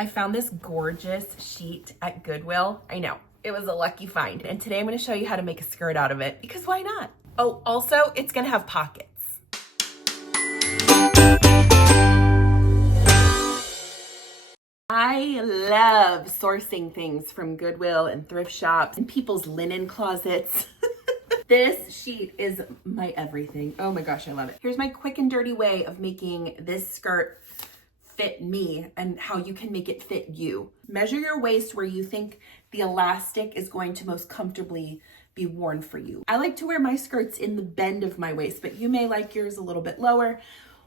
I found this gorgeous sheet at Goodwill. I know, it was a lucky find. And today I'm gonna show you how to make a skirt out of it, because why not? Oh, also, it's gonna have pockets. I love sourcing things from Goodwill and thrift shops and people's linen closets. This sheet is my everything. Oh my gosh, I love it. Here's my quick and dirty way of making this skirt fit me and how you can make it fit you. Measure your waist where you think the elastic is going to most comfortably be worn for you. I like to wear my skirts in the bend of my waist, but you may like yours a little bit lower.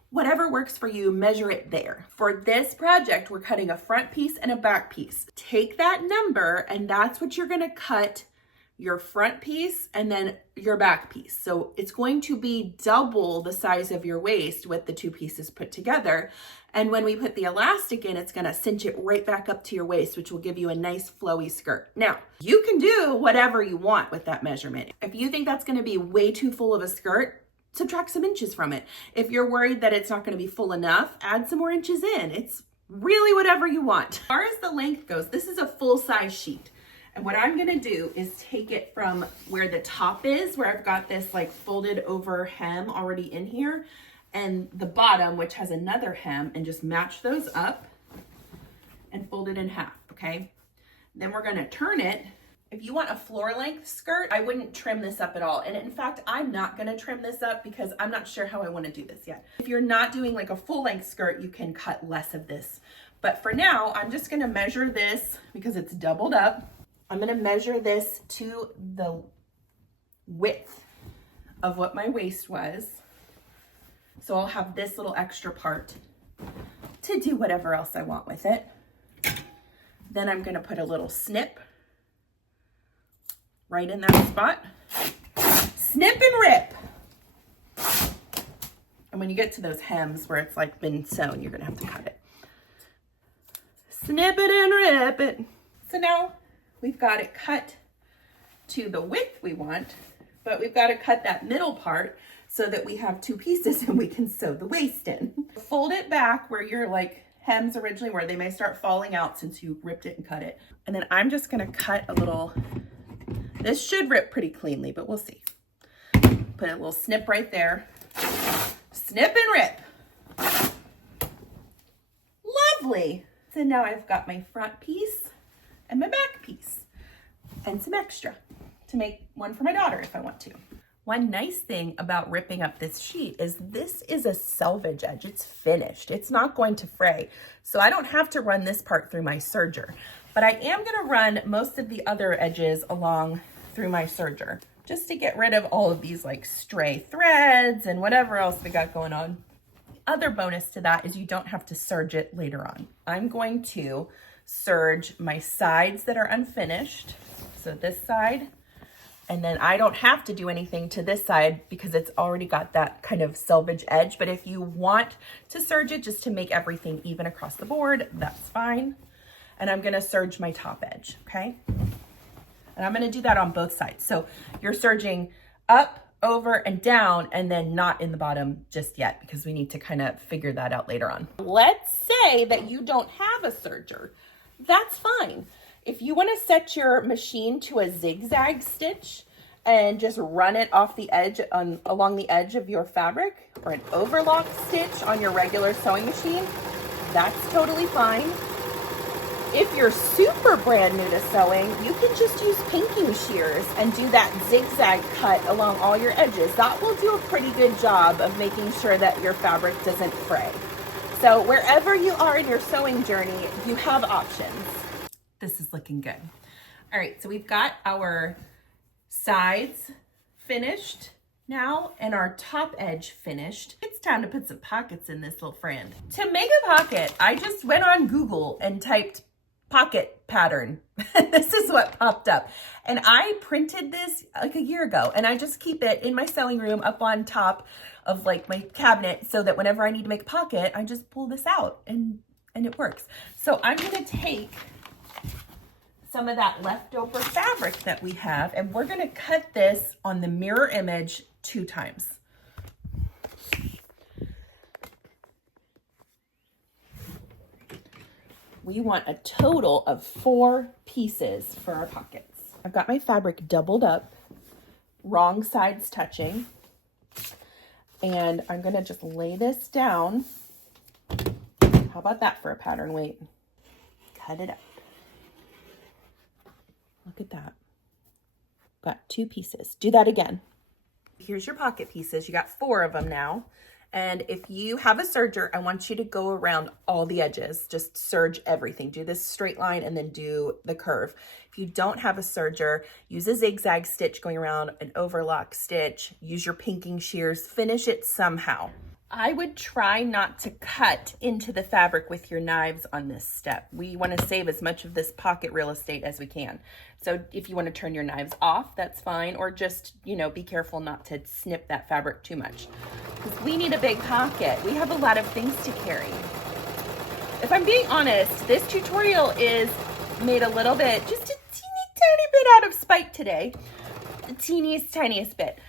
Whatever works for you, measure it there. For this project, we're cutting a front piece and a back piece. Take that number and that's what you're gonna cut your front piece and then your back piece. So it's going to be double the size of your waist with the two pieces put together. And when we put the elastic in, it's gonna cinch it right back up to your waist, which will give you a nice flowy skirt. Now, you can do whatever you want with that measurement. If you think that's gonna be way too full of a skirt, subtract some inches from it. If you're worried that it's not gonna be full enough, add some more inches in. It's really whatever you want. As far as the length goes, this is a full size sheet. And what I'm gonna do is take it from where the top is, where I've got this like folded over hem already in here, and the bottom, which has another hem, and just match those up and fold it in half, okay? Then we're gonna turn it. If you want a floor length skirt, I wouldn't trim this up at all. And in fact, I'm not gonna trim this up because I'm not sure how I wanna do this yet. If you're not doing like a full length skirt, you can cut less of this. But for now, I'm just gonna measure this because it's doubled up. I'm gonna measure this to the width of what my waist was. So I'll have this little extra part to do whatever else I want with it. Then I'm gonna put a little snip right in that spot. Snip and rip. And when you get to those hems where it's like been sewn, you're gonna have to cut it. Snip it and rip it. So now we've got it cut to the width we want, but we've got to cut that middle part so that we have two pieces and we can sew the waist in. Fold it back where your like hems originally were. They may start falling out since you ripped it and cut it. And then I'm just gonna cut a little, this should rip pretty cleanly, but we'll see. Put a little snip right there. Snip and rip. Lovely. So now I've got my front piece and my back piece and some extra to make one for my daughter if I want to. One nice thing about ripping up this sheet is this is a selvage edge. It's finished. It's not going to fray. So I don't have to run this part through my serger, but I am gonna run most of the other edges along through my serger just to get rid of all of these like stray threads and whatever else we got going on. Other bonus to that is you don't have to serge it later on. I'm going to serge my sides that are unfinished. So this side, and then I don't have to do anything to this side because it's already got that kind of selvage edge. But if you want to serge it just to make everything even across the board, that's fine. And I'm gonna serge my top edge, okay? And I'm gonna do that on both sides. So you're serging up, over, and down, and then not in the bottom just yet because we need to kind of figure that out later on. Let's say that you don't have a serger. That's fine. If you want to set your machine to a zigzag stitch and just run it off the edge along the edge of your fabric, or an overlock stitch on your regular sewing machine, that's totally fine. If you're super brand new to sewing, you can just use pinking shears and do that zigzag cut along all your edges. That will do a pretty good job of making sure that your fabric doesn't fray. So wherever you are in your sewing journey, you have options. This is looking good. All right, so we've got our sides finished now and our top edge finished. It's time to put some pockets in this little friend. To make a pocket, I just went on Google and typed pocket pattern. This is what popped up. And I printed this like a year ago, and I just keep it in my sewing room up on top of like my cabinet so that whenever I need to make a pocket, I just pull this out and it works. So I'm gonna take some of that leftover fabric that we have, and we're gonna cut this on the mirror image 2 times. we want a total of 4 pieces for our pockets. I've got my fabric doubled up, wrong sides touching, and I'm gonna just lay this down. How about that for a pattern weight? Cut it up. Look at that. Got 2 pieces. Do that again. Here's your pocket pieces. You got 4 of them now. And if you have a serger, I want you to go around all the edges. Just serge everything. Do this straight line and then do the curve. If you don't have a serger, use a zigzag stitch going around an overlock stitch. Use your pinking shears. Finish it somehow. I would try not to cut into the fabric with your knives on this step. We want to save as much of this pocket real estate as we can. So if you want to turn your knives off, that's fine. Or just, you know, be careful not to snip that fabric too much. Because we need a big pocket. We have a lot of things to carry. If I'm being honest, this tutorial is made a little bit, just a teeny tiny bit out of spite today. The tiniest bit.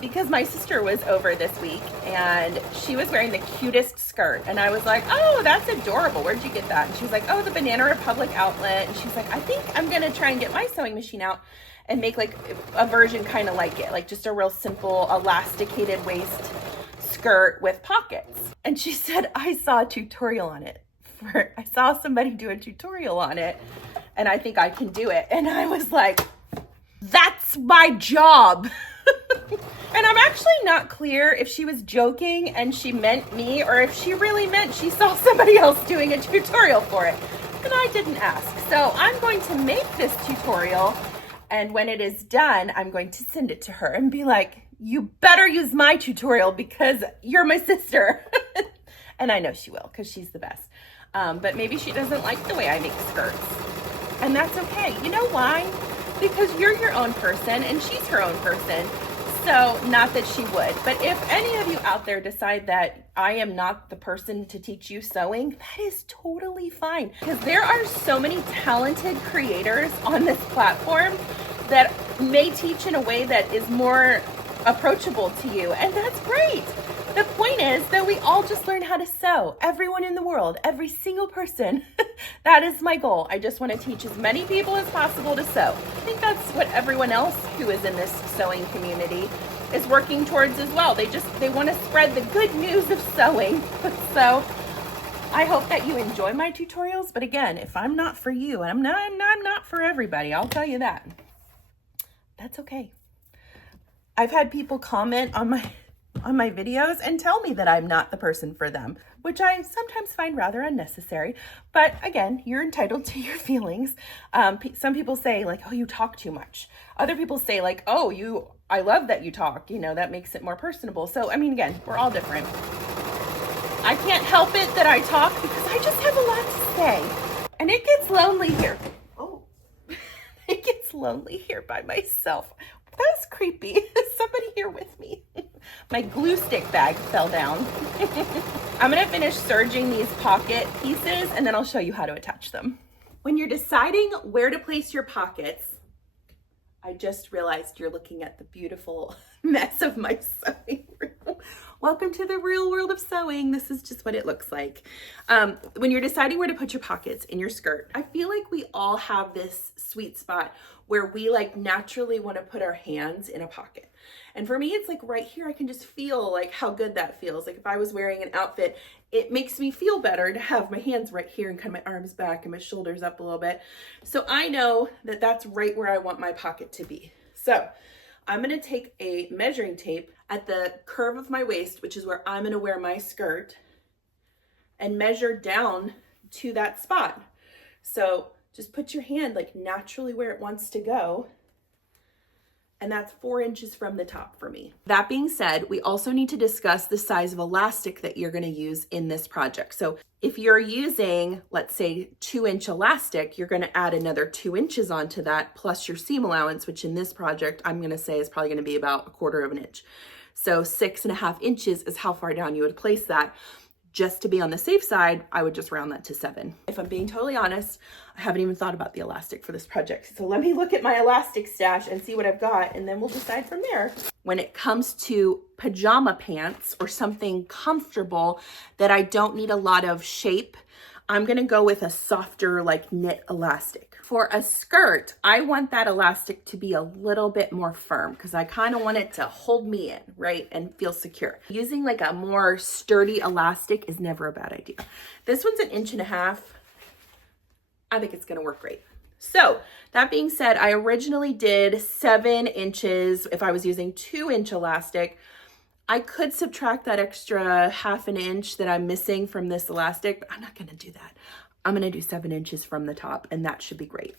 Because my sister was over this week and she was wearing the cutest skirt. And I was like, oh, that's adorable. Where'd you get that? And she was like, oh, the Banana Republic outlet. And she's like, I think I'm going to try and get my sewing machine out and make like a version kind of like it. Like just a real simple elasticated waist skirt with pockets. And she said, I saw a tutorial on it. I saw somebody do a tutorial on it and I think I can do it. And I was like, that's my job. And I'm actually not clear if she was joking and she meant me or if she really meant she saw somebody else doing a tutorial for it. And I didn't ask. So I'm going to make this tutorial, and when it is done, I'm going to send it to her and be like, you better use my tutorial because you're my sister. And I know she will because she's the best. But maybe she doesn't like the way I make skirts. And that's okay. You know why? Because you're your own person and she's her own person. So not that she would, but if any of you out there decide that I am not the person to teach you sewing, that is totally fine. Because there are so many talented creators on this platform that may teach in a way that is more approachable to you. And that's great. The point is that we all just learn how to sew. Everyone in the world, every single person. That is my goal. I just want to teach as many people as possible to sew. I think that's what everyone else who is in this sewing community is working towards as well. They want to spread the good news of sewing. So I hope that you enjoy my tutorials. But again, if I'm not for you, and I'm not for everybody, I'll tell you that. That's okay. I've had people comment on my videos and tell me that I'm not the person for them, which I sometimes find rather unnecessary. But again, you're entitled to your feelings. Some people say like, oh, you talk too much. Other people say like, oh, I love that you talk, you know, that makes it more personable. So, I mean, again, we're all different. I can't help it that I talk because I just have a lot to say. And it gets lonely here. Oh, it gets lonely here by myself. That's creepy. Somebody here with me. My glue stick bag fell down. I'm gonna finish serging these pocket pieces and then I'll show you how to attach them. When you're deciding where to place your pockets, I just realized you're looking at the beautiful mess of my sewing room. Welcome to the real world of sewing. This is just what it looks like. When you're deciding where to put your pockets in your skirt, I feel like we all have this sweet spot where we like naturally want to put our hands in a pocket. And for me, it's like right here, I can just feel like how good that feels. Like if I was wearing an outfit, it makes me feel better to have my hands right here and kind of my arms back and my shoulders up a little bit. So I know that that's right where I want my pocket to be. So I'm gonna take a measuring tape at the curve of my waist, which is where I'm gonna wear my skirt, and measure down to that spot. So just put your hand like naturally where it wants to go. And that's 4 inches from the top for me. That being said, we also need to discuss the size of elastic that you're gonna use in this project. So if you're using, let's say 2-inch elastic, you're gonna add another 2 inches onto that, plus your seam allowance, which in this project, I'm gonna say is probably gonna be about 1/4 of an inch. So 6.5 inches is how far down you would place that. Just to be on the safe side, I would just round that to 7. If I'm being totally honest, I haven't even thought about the elastic for this project. So let me look at my elastic stash and see what I've got, and then we'll decide from there. When it comes to pajama pants or something comfortable that I don't need a lot of shape, I'm gonna go with a softer like knit elastic. For a skirt, I want that elastic to be a little bit more firm because I kind of want it to hold me in, right? And feel secure. Using like a more sturdy elastic is never a bad idea. This one's 1.5 inches. I think it's gonna work great. So that being said, I originally did 7 inches if I was using 2-inch elastic. I could subtract that extra 1/2 inch that I'm missing from this elastic, but I'm not gonna do that. I'm gonna do 7 inches from the top and that should be great.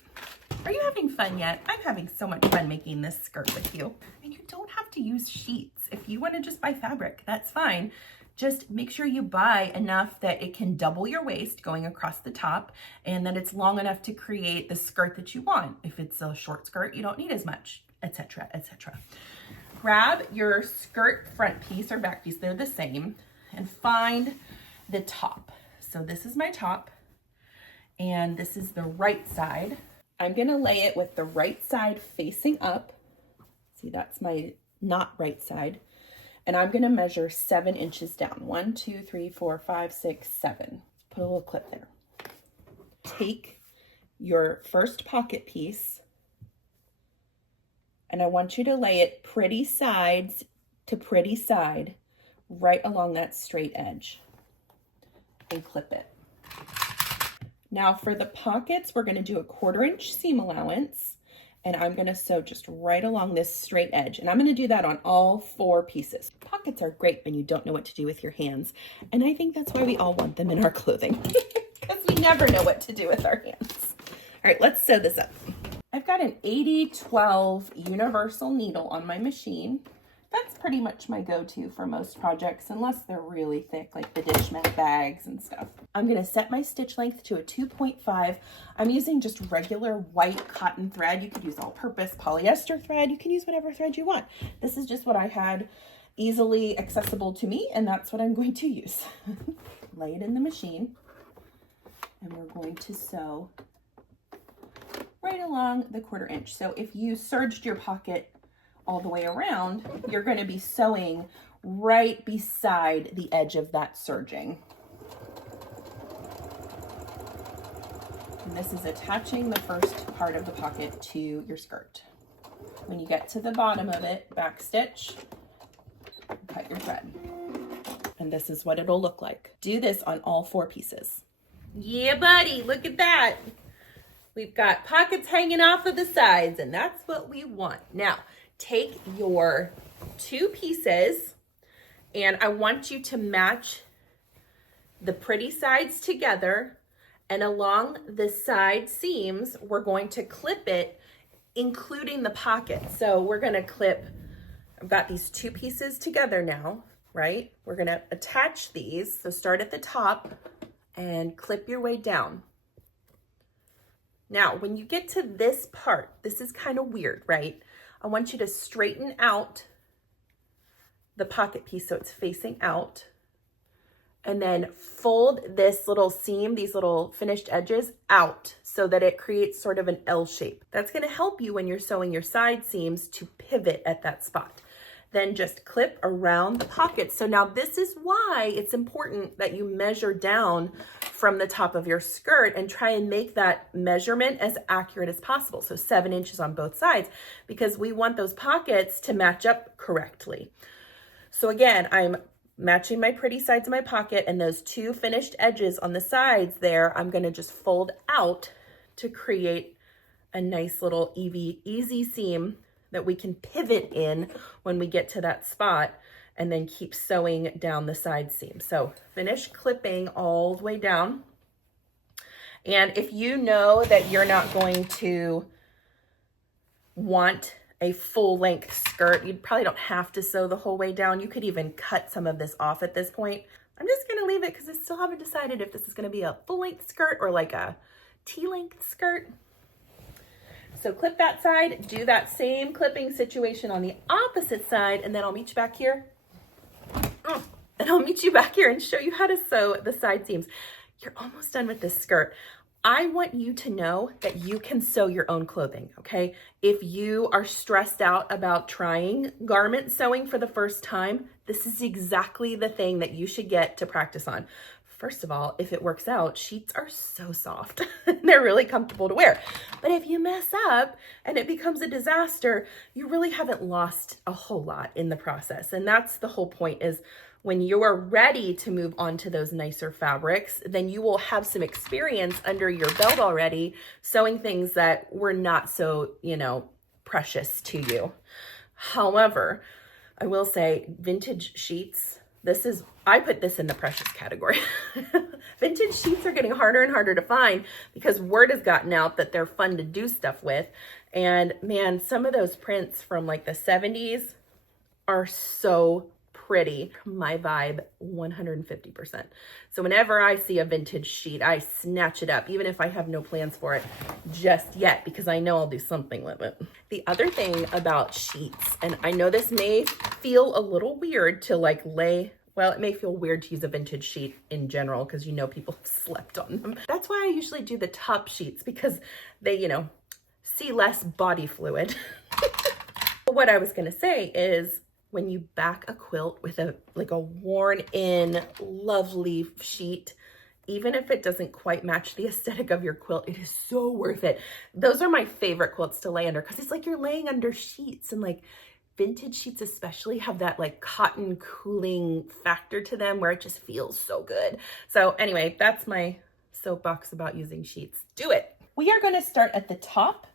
Are you having fun yet? I'm having so much fun making this skirt with you. And you don't have to use sheets. If you wanna just buy fabric, that's fine. Just make sure you buy enough that it can double your waist going across the top and that it's long enough to create the skirt that you want. If it's a short skirt, you don't need as much, etc., etc. Grab your skirt front piece or back piece, they're the same, and find the top. So this is my top, and this is the right side. I'm gonna lay it with the right side facing up. See, that's my not right side. And I'm gonna measure 7 inches down. 1, 2, 3, 4, 5, 6, 7. Put a little clip there. Take your first pocket piece, and I want you to lay it pretty sides to pretty side right along that straight edge and clip it. Now for the pockets, we're gonna do a 1/4 inch seam allowance, and I'm gonna sew just right along this straight edge. And I'm gonna do that on all 4 pieces. Pockets are great when you don't know what to do with your hands. And I think that's why we all want them in our clothing, because we never know what to do with our hands. All right, let's sew this up. I've got an 80-12 universal needle on my machine. That's pretty much my go-to for most projects, unless they're really thick, like the dish mat bags and stuff. I'm gonna set my stitch length to a 2.5. I'm using just regular white cotton thread. You could use all-purpose polyester thread. You can use whatever thread you want. This is just what I had easily accessible to me, and that's what I'm going to use. Lay it in the machine, and we're going to sew right along the 1/4 inch. So if you serged your pocket all the way around, you're going to be sewing right beside the edge of that serging. And this is attaching the first part of the pocket to your skirt. When you get to the bottom of it, back stitch, cut your thread. And this is what it'll look like. Do this on all 4 pieces. Yeah, buddy, look at that. We've got pockets hanging off of the sides, and that's what we want. Now, take your 2 pieces, and I want you to match the pretty sides together, and along the side seams, we're going to clip it, including the pocket. So we're gonna clip, I've got these 2 pieces together now, right? We're gonna attach these, so start at the top and clip your way down. Now, when you get to this part, this is kind of weird, right? I want you to straighten out the pocket piece so it's facing out, and then fold this little seam, these little finished edges out so that it creates sort of an L shape. That's gonna help you when you're sewing your side seams to pivot at that spot. Then just clip around the pocket. So now this is why it's important that you measure down from the top of your skirt and try and make that measurement as accurate as possible. So 7 inches on both sides, because we want those pockets to match up correctly. So again, I'm matching my pretty sides of my pocket, and those 2 finished edges on the sides there, I'm gonna just fold out to create a nice little easy seam that we can pivot in when we get to that spot, and then keep sewing down the side seam. So finish clipping all the way down. And if you know that you're not going to want a full length skirt, you probably don't have to sew the whole way down. You could even cut some of this off at this point. I'm just gonna leave it because I still haven't decided if this is gonna be a full length skirt or like a T-length skirt. So clip that side, do that same clipping situation on the opposite side, and then I'll meet you back here. And I'll meet you back here and show you how to sew the side seams. You're almost done with this skirt. I want you to know that you can sew your own clothing, okay? If you are stressed out about trying garment sewing for the first time, this is exactly the thing that you should get to practice on. First of all, if it works out, sheets are so soft. They're really comfortable to wear. But if you mess up and it becomes a disaster, you really haven't lost a whole lot in the process. And that's the whole point, is when you are ready to move on to those nicer fabrics, then you will have some experience under your belt already sewing things that were not so, you know, precious to you. However, I will say vintage sheets, I put this in the precious category. Vintage sheets are getting harder and harder to find because word has gotten out that they're fun to do stuff with. And man, some of those prints from like the 70s are so pretty. My vibe, 150%. So whenever I see a vintage sheet, I snatch it up, even if I have no plans for it just yet, because I know I'll do something with it. The other thing about sheets, and I know this may feel a little weird to like well, it may feel weird to use a vintage sheet in general because you know people have slept on them. That's why I usually do the top sheets, because they, you know, see less body fluid. What I was gonna say is, when you back a quilt with a worn in lovely sheet, even if it doesn't quite match the aesthetic of your quilt, it is so worth it. Those are my favorite quilts to lay under because it's like you're laying under sheets, and like vintage sheets especially have that like cotton cooling factor to them where it just feels so good. So anyway, that's my soapbox about using sheets. Do it. We are going to start at the top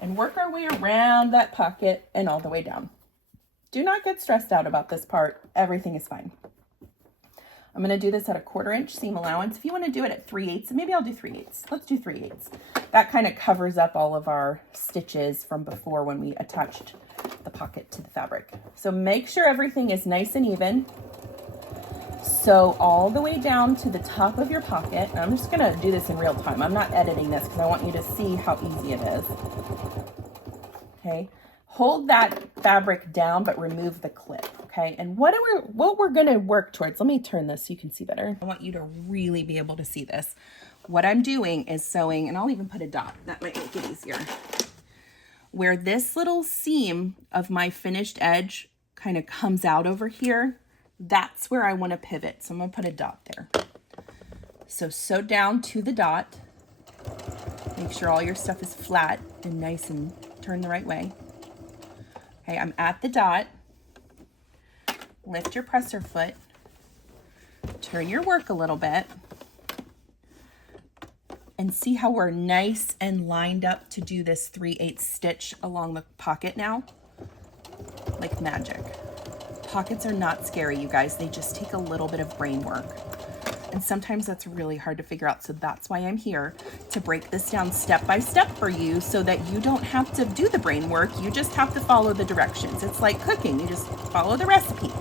and work our way around that pocket and all the way down. Do not get stressed out about this part. Everything is fine. I'm going to do this at a 1/4 inch seam allowance. If you want to do it at 3/8, maybe I'll do 3/8. Let's do 3/8. That kind of covers up all of our stitches from before when we attached the pocket to the fabric. So make sure everything is nice and even. Sew all the way down to the top of your pocket. And I'm just going to do this in real time. I'm not editing this because I want you to see how easy it is. Okay. Hold that fabric down, but remove the clip, okay? And what we're gonna work towards, let me turn this so you can see better. I want you to really be able to see this. What I'm doing is sewing, and I'll even put a dot, that might make it easier. Where this little seam of my finished edge kind of comes out over here, that's where I wanna pivot. So I'm gonna put a dot there. So sew down to the dot. Make sure all your stuff is flat and nice and turned the right way. Okay, I'm at the dot. Lift your presser foot. Turn your work a little bit. And see how we're nice and lined up to do this 3/8 stitch along the pocket now? Like magic. Pockets are not scary, you guys. They just take a little bit of brain work. And sometimes that's really hard to figure out. So that's why I'm here, to break this down step by step for you so that you don't have to do the brain work. You just have to follow the directions. It's like cooking. You just follow the recipe.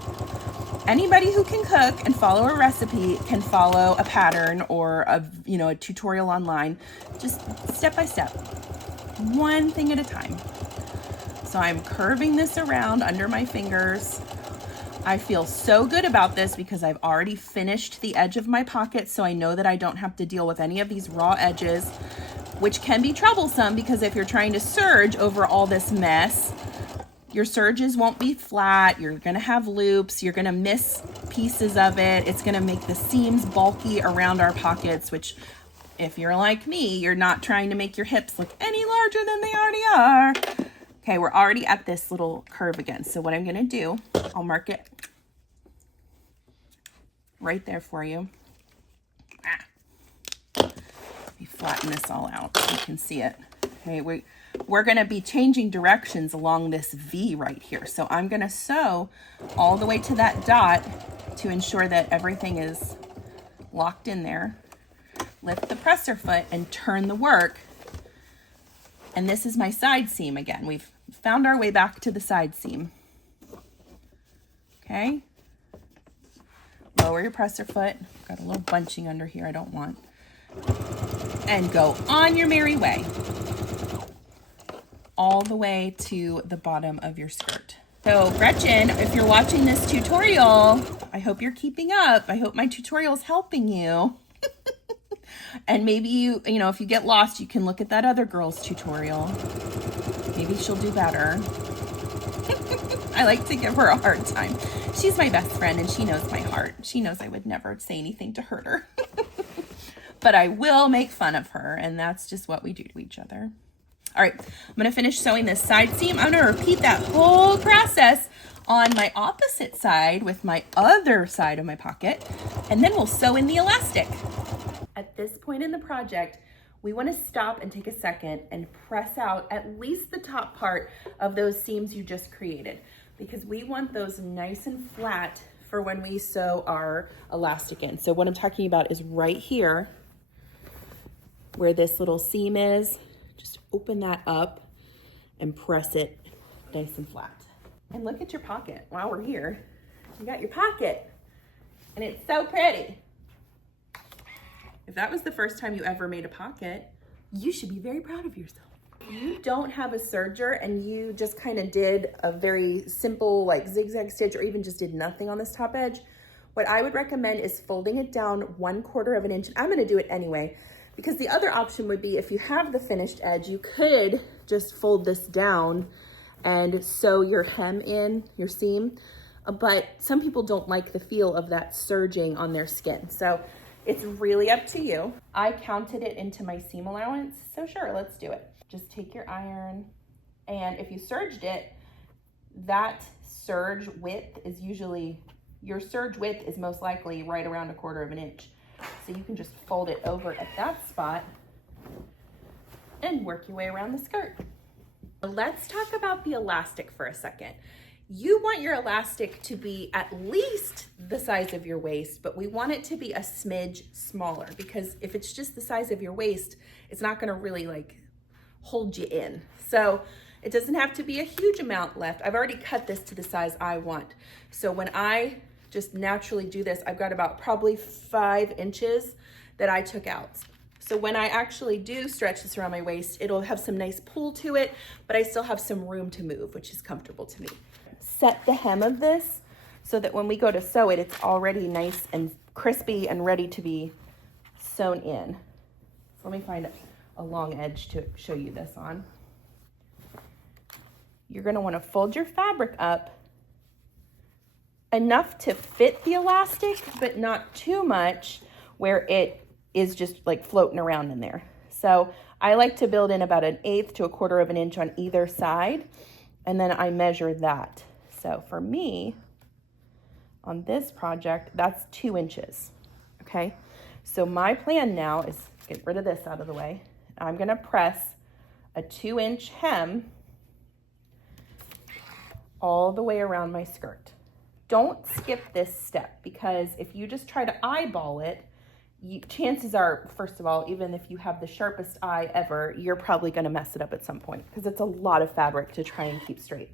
Anybody who can cook and follow a recipe can follow a pattern or a tutorial online, just step by step, one thing at a time. So I'm curving this around under my fingers. I feel so good about this because I've already finished the edge of my pocket, so I know that I don't have to deal with any of these raw edges, which can be troublesome because if you're trying to serge over all this mess, your serges won't be flat, you're gonna have loops, you're gonna miss pieces of it, it's gonna make the seams bulky around our pockets, which if you're like me, you're not trying to make your hips look any larger than they already are. Okay, we're already at this little curve again. So what I'm gonna do, I'll mark it right there for you. Let me flatten this all out so you can see it. Okay, we're gonna be changing directions along this V right here. So I'm gonna sew all the way to that dot to ensure that everything is locked in there. Lift the presser foot and turn the work. And this is my side seam again. We've found our way back to the side seam. Okay. Lower your presser foot. Got a little bunching under here I don't want. And go on your merry way. All the way to the bottom of your skirt. So Gretchen, if you're watching this tutorial, I hope you're keeping up. I hope my tutorial is helping you. And maybe you know, if you get lost, you can look at that other girl's tutorial. Maybe she'll do better. I like to give her a hard time. She's my best friend and she knows my heart. She knows I would never say anything to hurt her. But I will make fun of her, and that's just what we do to each other. All right, I'm gonna finish sewing this side seam. I'm gonna repeat that whole process on my opposite side with my other side of my pocket, and then we'll sew in the elastic. At this point in the project, we wanna stop and take a second and press out at least the top part of those seams you just created, because we want those nice and flat for when we sew our elastic in. So what I'm talking about is right here, where this little seam is. Just open that up and press it nice and flat. And look at your pocket. While we're here, you got your pocket, and it's so pretty. If that was the first time you ever made a pocket, you should be very proud of yourself. If you don't have a serger and you just kind of did a very simple like zigzag stitch, or even just did nothing on this top edge, what I would recommend is folding it down 1/4 of an inch. I'm gonna do it anyway, because the other option would be, if you have the finished edge, you could just fold this down and sew your hem in, your seam. But some people don't like the feel of that serging on their skin. So it's really up to you. I counted it into my seam allowance, so sure, let's do it. Just take your iron, and if you serged it, that serge width is usually, your serge width is most likely right around 1/4 of an inch. So you can just fold it over at that spot and work your way around the skirt. Let's talk about the elastic for a second. You want your elastic to be at least the size of your waist, but we want it to be a smidge smaller, because if it's just the size of your waist, it's not gonna really like hold you in. So it doesn't have to be a huge amount left. I've already cut this to the size I want. So when I just naturally do this, I've got about probably 5 inches that I took out. So when I actually do stretch this around my waist, it'll have some nice pull to it, but I still have some room to move, which is comfortable to me. Set the hem of this so that when we go to sew it, it's already nice and crispy and ready to be sewn in. So let me find a long edge to show you this on. You're gonna wanna fold your fabric up enough to fit the elastic, but not too much where it is just like floating around in there. So I like to build in about 1/8 to 1/4 of an inch on either side, and then I measure that. So for me, on this project, that's 2 inches, okay? So my plan now is, get rid of this out of the way. I'm gonna press a 2-inch hem all the way around my skirt. Don't skip this step, because if you just try to eyeball it, chances are, first of all, even if you have the sharpest eye ever, you're probably gonna mess it up at some point, because it's a lot of fabric to try and keep straight.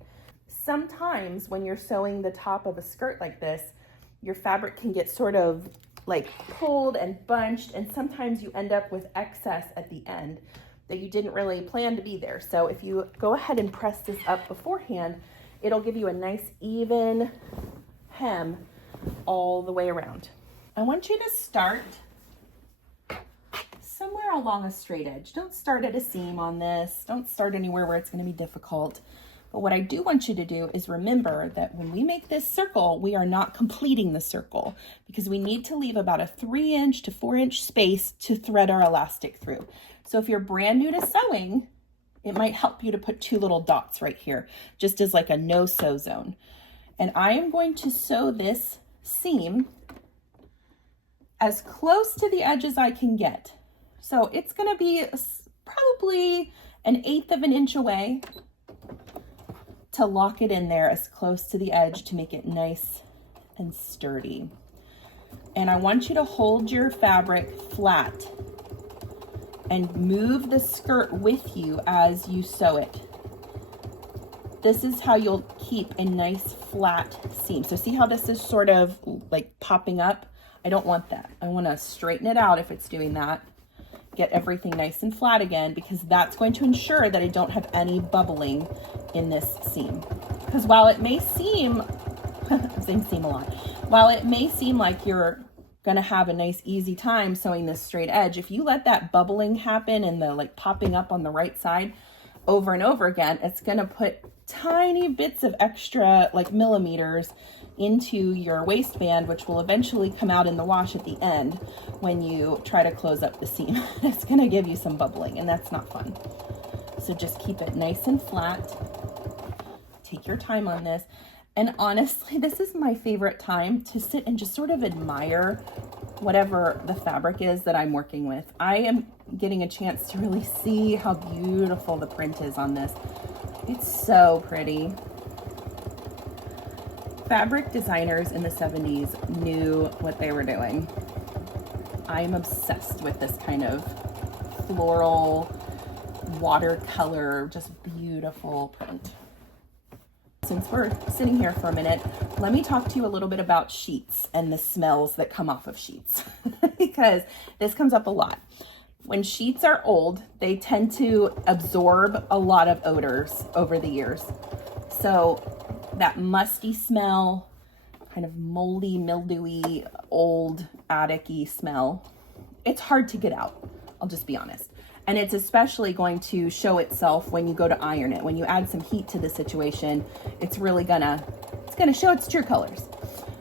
Sometimes when you're sewing the top of a skirt like this, your fabric can get sort of like pulled and bunched, and sometimes you end up with excess at the end that you didn't really plan to be there. So if you go ahead and press this up beforehand, it'll give you a nice even hem all the way around. I want you to start somewhere along a straight edge. Don't start at a seam on this. Don't start anywhere where it's going to be difficult. But what I do want you to do is remember that when we make this circle, we are not completing the circle, because we need to leave about a 3-inch to 4-inch space to thread our elastic through. So if you're brand new to sewing, it might help you to put 2 little dots right here, just as like a no-sew zone. And I am going to sew this seam as close to the edge as I can get. So it's gonna be probably 1/8 of an inch away to lock it in there as close to the edge to make it nice and sturdy. And I want you to hold your fabric flat and move the skirt with you as you sew it. This is how you'll keep a nice flat seam. So see how this is sort of like popping up? I don't want that. I want to straighten it out if it's doing that. Get everything nice and flat again, because that's going to ensure that I don't have any bubbling in this seam. Because while it may seem, I'm saying seam a lot, while it may seem like you're gonna have a nice easy time sewing this straight edge, if you let that bubbling happen and the like popping up on the right side over and over again, it's gonna put tiny bits of extra like millimeters into your waistband, which will eventually come out in the wash at the end when you try to close up the seam. It's gonna give you some bubbling, and that's not fun. So just keep it nice and flat. Take your time on this. And honestly, this is my favorite time to sit and just sort of admire whatever the fabric is that I'm working with. I am getting a chance to really see how beautiful the print is on this. It's so pretty. Fabric designers in the 70s knew what they were doing. I am obsessed with this kind of floral, watercolor, just beautiful print. Since we're sitting here for a minute, let me talk to you a little bit about sheets and the smells that come off of sheets because this comes up a lot. When sheets are old, they tend to absorb a lot of odors over the years. So that musty smell, kind of moldy, mildewy, old, attic-y smell, it's hard to get out. I'll just be honest. And it's especially going to show itself when you go to iron it. When you add some heat to the situation, it's really gonna show its true colors.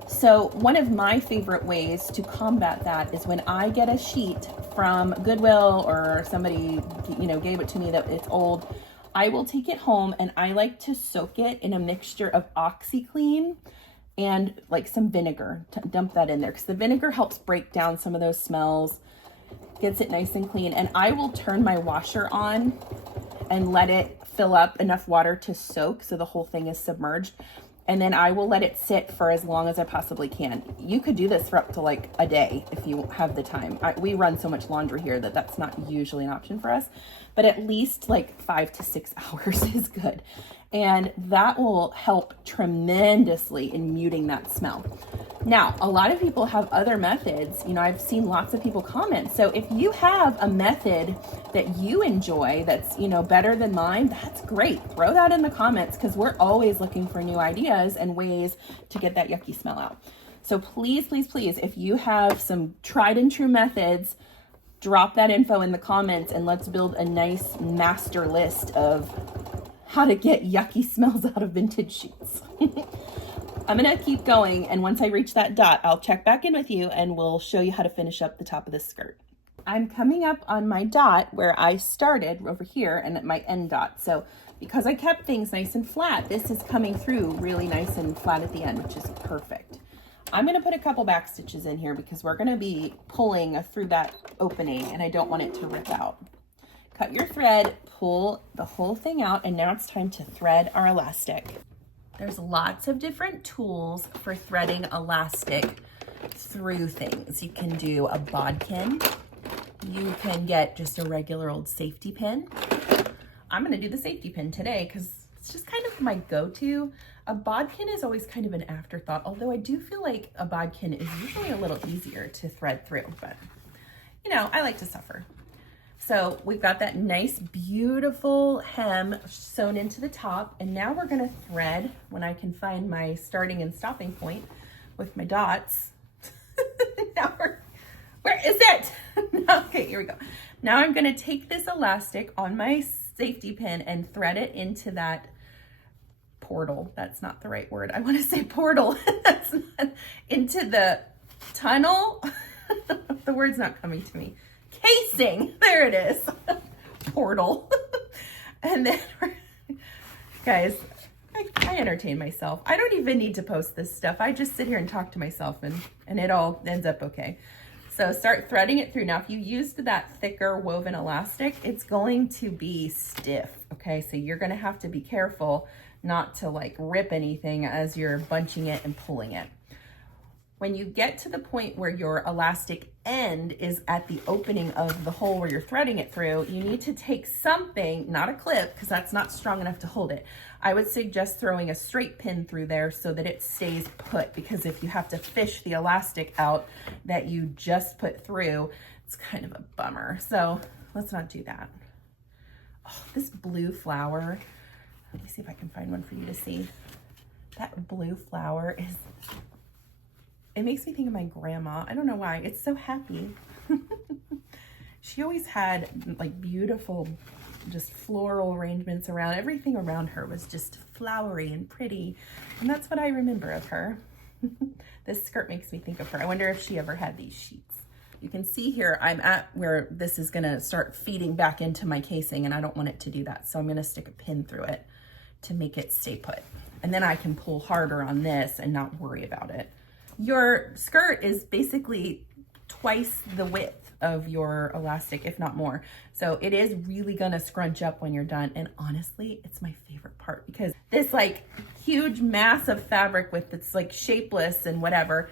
So one of my favorite ways to combat that is when I get a sheet from Goodwill or somebody, gave it to me that it's old, I will take it home and I like to soak it in a mixture of OxyClean and like some vinegar, to dump that in there because the vinegar helps break down some of those smells, gets it nice and clean. And I will turn my washer on and let it fill up enough water to soak so the whole thing is submerged. And then I will let it sit for as long as I possibly can. You could do this for up to like a day if you have the time. We run so much laundry here that that's not usually an option for us, but at least like 5 to 6 hours is good. And that will help tremendously in muting that smell. Now, a lot of people have other methods. I've seen lots of people comment. So if you have a method that you enjoy that's, better than mine, that's great. Throw that in the comments because we're always looking for new ideas and ways to get that yucky smell out. So please, please, please, if you have some tried and true methods, drop that info in the comments and let's build a nice master list of how to get yucky smells out of vintage sheets. I'm gonna keep going, and once I reach that dot, I'll check back in with you and we'll show you how to finish up the top of this skirt. I'm coming up on my dot where I started over here and at my end dot. So because I kept things nice and flat, this is coming through really nice and flat at the end, which is perfect. I'm gonna put a couple back stitches in here because we're gonna be pulling through that opening and I don't want it to rip out. Cut your thread, pull the whole thing out, and now it's time to thread our elastic. There's lots of different tools for threading elastic through things. You can do a bodkin. You can get just a regular old safety pin. I'm gonna do the safety pin today because it's just kind of my go-to. A bodkin is always kind of an afterthought, although I do feel like a bodkin is usually a little easier to thread through, but I like to suffer. So we've got that nice, beautiful hem sewn into the top. And now we're gonna thread when I can find my starting and stopping point with my dots. Where is it? Okay, here we go. Now I'm gonna take this elastic on my safety pin and thread it into that portal. That's not the right word. I wanna say portal. That's not, into the tunnel. The word's not coming to me. Casing, there it is. Portal. And then, guys, I entertain myself. I don't even need to post this stuff. I just sit here and talk to myself and it all ends up okay. So start threading it through. Now, if you used that thicker woven elastic, it's going to be stiff, okay? So you're gonna have to be careful not to like rip anything as you're bunching it and pulling it. When you get to the point where your elastic end is at the opening of the hole where you're threading it through, you need to take something, not a clip, because that's not strong enough to hold it. I would suggest throwing a straight pin through there so that it stays put, because if you have to fish the elastic out that you just put through, it's kind of a bummer. So let's not do that. Oh, this blue flower, let me see if I can find one for you to see. That blue flower is... It makes me think of my grandma. I don't know why. It's so happy. She always had like beautiful, just floral arrangements around. Everything around her was just flowery and pretty. And that's what I remember of her. This skirt makes me think of her. I wonder if she ever had these sheets. You can see here, I'm at where this is gonna start feeding back into my casing, and I don't want it to do that. So I'm gonna stick a pin through it to make it stay put. And then I can pull harder on this and not worry about it. Your skirt is basically twice the width of your elastic, if not more. So it is really gonna scrunch up when you're done. And honestly, it's my favorite part because this like huge mass of fabric with it's like shapeless and whatever,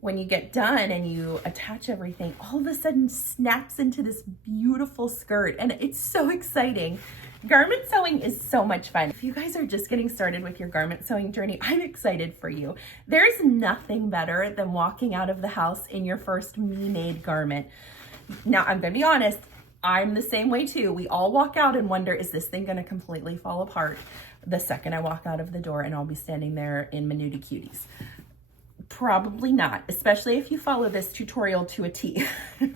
when you get done and you attach everything, all of a sudden snaps into this beautiful skirt. And it's so exciting. Garment sewing is so much fun. If you guys are just getting started with your garment sewing journey, I'm excited for you. There's nothing better than walking out of the house in your first me-made garment. Now, I'm gonna be honest, I'm the same way too. We all walk out and wonder, is this thing gonna completely fall apart the second I walk out of the door and I'll be standing there in my nudie cuties? Probably not, especially if you follow this tutorial to a T.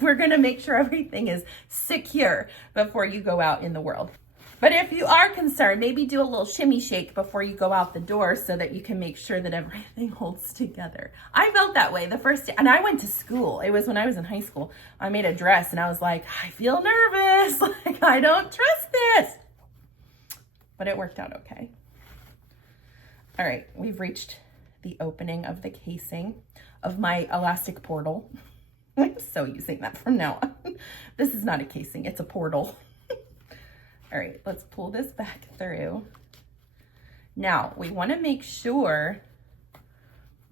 We're gonna make sure everything is secure before you go out in the world. But if you are concerned, maybe do a little shimmy shake before you go out the door so that you can make sure that everything holds together. I felt that way the first day, and I went to school. It was when I was in high school. I made a dress and I was like, I feel nervous. Like, I don't trust this. But it worked out okay. All right, we've reached the opening of the casing of my elastic portal. I'm so using that from now on. This is not a casing, it's a portal. All right, let's pull this back through. Now, we want to make sure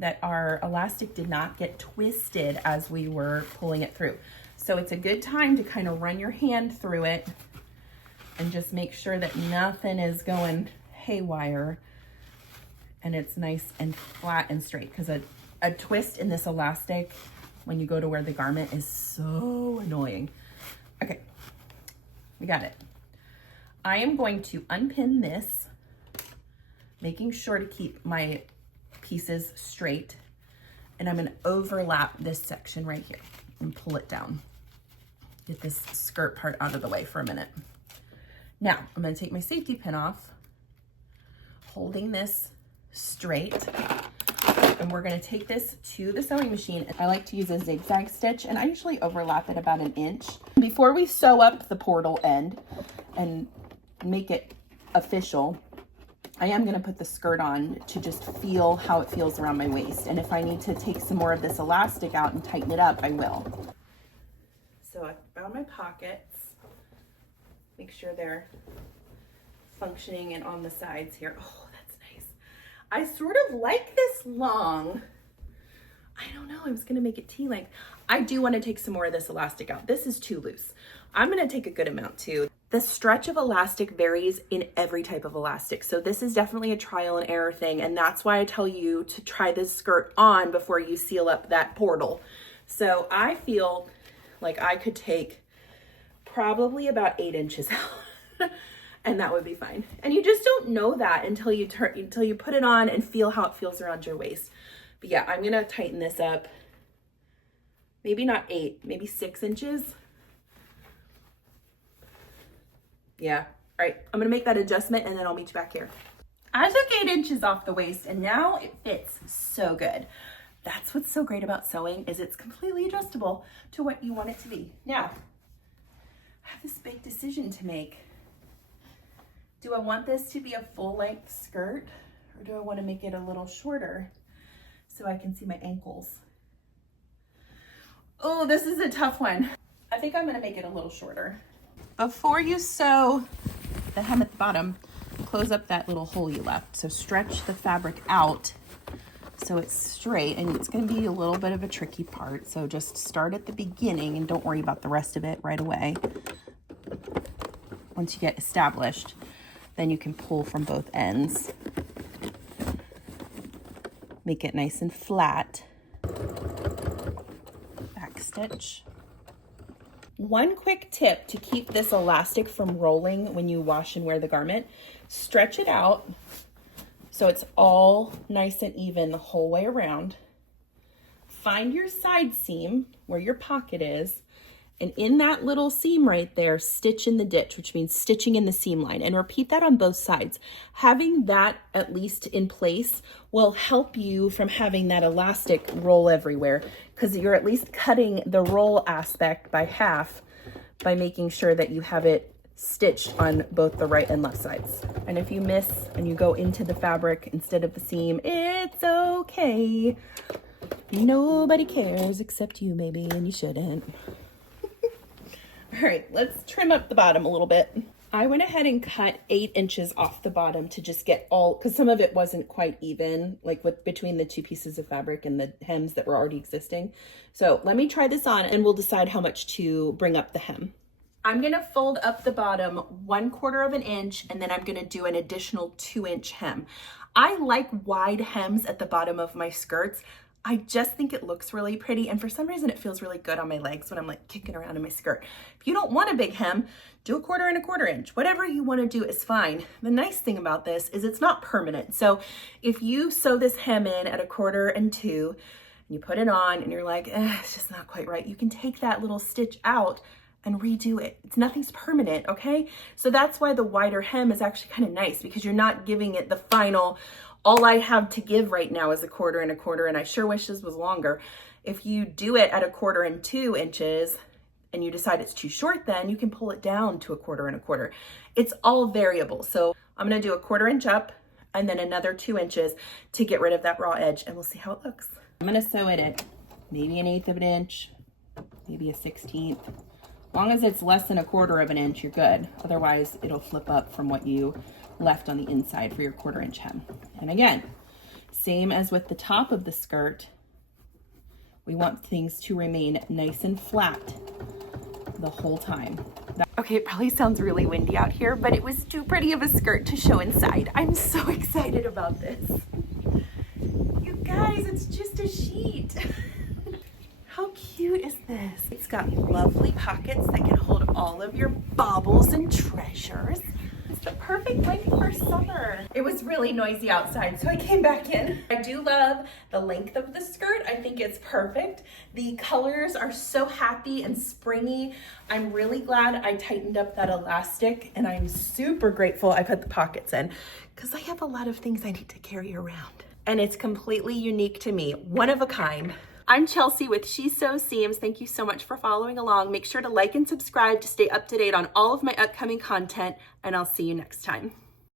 that our elastic did not get twisted as we were pulling it through. So it's a good time to kind of run your hand through it and just make sure that nothing is going haywire and it's nice and flat and straight, because a twist in this elastic when you go to wear the garment is so annoying. Okay, we got it. I am going to unpin this, making sure to keep my pieces straight, and I'm gonna overlap this section right here and pull it down. Get this skirt part out of the way for a minute. Now, I'm gonna take my safety pin off, holding this straight, and we're gonna take this to the sewing machine. I like to use a zigzag stitch, and I usually overlap it about 1 inch. Before we sew up the portal end and make it official, I am gonna put the skirt on to just feel how it feels around my waist. And if I need to take some more of this elastic out and tighten it up, I will. So I found my pockets. Make sure they're functioning and on the sides here. Oh, that's nice. I sort of like this long. I don't know, I was gonna make it T-length. I do wanna take some more of this elastic out. This is too loose. I'm gonna take a good amount too. The stretch of elastic varies in every type of elastic. So this is definitely a trial and error thing. And that's why I tell you to try this skirt on before you seal up that portal. So I feel like I could take probably about 8 inches out and that would be fine. And you just don't know that until you put it on and feel how it feels around your waist. But yeah, I'm gonna tighten this up. Maybe not 8, maybe 6 inches. Yeah, all right, I'm gonna make that adjustment and then I'll meet you back here. I took 8 inches off the waist and now it fits so good. That's what's so great about sewing, is it's completely adjustable to what you want it to be. Now, I have this big decision to make. Do I want this to be a full length skirt, or do I want to make it a little shorter so I can see my ankles? Oh, this is a tough one. I think I'm gonna make it a little shorter. Before you sew the hem at the bottom, close up that little hole you left. So stretch the fabric out so it's straight, and it's gonna be a little bit of a tricky part. So just start at the beginning and don't worry about the rest of it right away. Once you get established, then you can pull from both ends. Make it nice and flat. Back stitch. One quick tip to keep this elastic from rolling when you wash and wear the garment: stretch it out so it's all nice and even the whole way around. Find your side seam where your pocket is And in that little seam right there, stitch in the ditch, which means stitching in the seam line, and repeat that on both sides. Having that at least in place will help you from having that elastic roll everywhere, because you're at least cutting the roll aspect by half by making sure that you have it stitched on both the right and left sides. And if you miss and you go into the fabric instead of the seam, it's okay. Nobody cares except you maybe, and you shouldn't. All right, let's trim up the bottom a little bit. I went ahead and cut 8 inches off the bottom to just get all, because some of it wasn't quite even, like between the 2 pieces of fabric and the hems that were already existing. So let me try this on and we'll decide how much to bring up the hem. I'm gonna fold up the bottom 1/4 of an inch, and then I'm gonna do an additional 2-inch hem. I like wide hems at the bottom of my skirts. I just think it looks really pretty, and for some reason it feels really good on my legs when I'm like kicking around in my skirt. If you don't want a big hem, do 1/4 and 1/4 inch. Whatever you want to do is fine. The nice thing about this is it's not permanent. So if you sew this hem in at 1/4 and 2, and you put it on and you're like, it's just not quite right, you can take that little stitch out and redo it. Nothing's permanent, okay? So that's why the wider hem is actually kind of nice, because you're not giving it the final, all I have to give right now is 1/4 and 1/4, and I sure wish this was longer. If you do it at 1/4 and 2 inches and you decide it's too short, then you can pull it down to 1/4 and 1/4. It's all variable. So I'm gonna do 1/4 inch up and then another 2 inches to get rid of that raw edge, and we'll see how it looks. I'm gonna sew it at maybe 1/8 of an inch, maybe a 1/16. As long as it's less than 1/4 of an inch, you're good. Otherwise, it'll flip up from what you left on the inside for your 1/4 inch hem. And again, same as with the top of the skirt, we want things to remain nice and flat the whole time. Okay, it probably sounds really windy out here, but it was too pretty of a skirt to show inside. I'm so excited about this. You guys, it's just a sheet. How cute is this? It's got lovely pockets that can hold all of your baubles and treasures. It's the perfect length for summer. It was really noisy outside, so I came back in. I do love the length of the skirt. I think it's perfect. The colors are so happy and springy. I'm really glad I tightened up that elastic, and I'm super grateful I put the pockets in, because I have a lot of things I need to carry around. And it's completely unique to me, one of a kind. I'm Chelsea with She Sews Seams. Thank you so much for following along. Make sure to like and subscribe to stay up to date on all of my upcoming content, and I'll see you next time.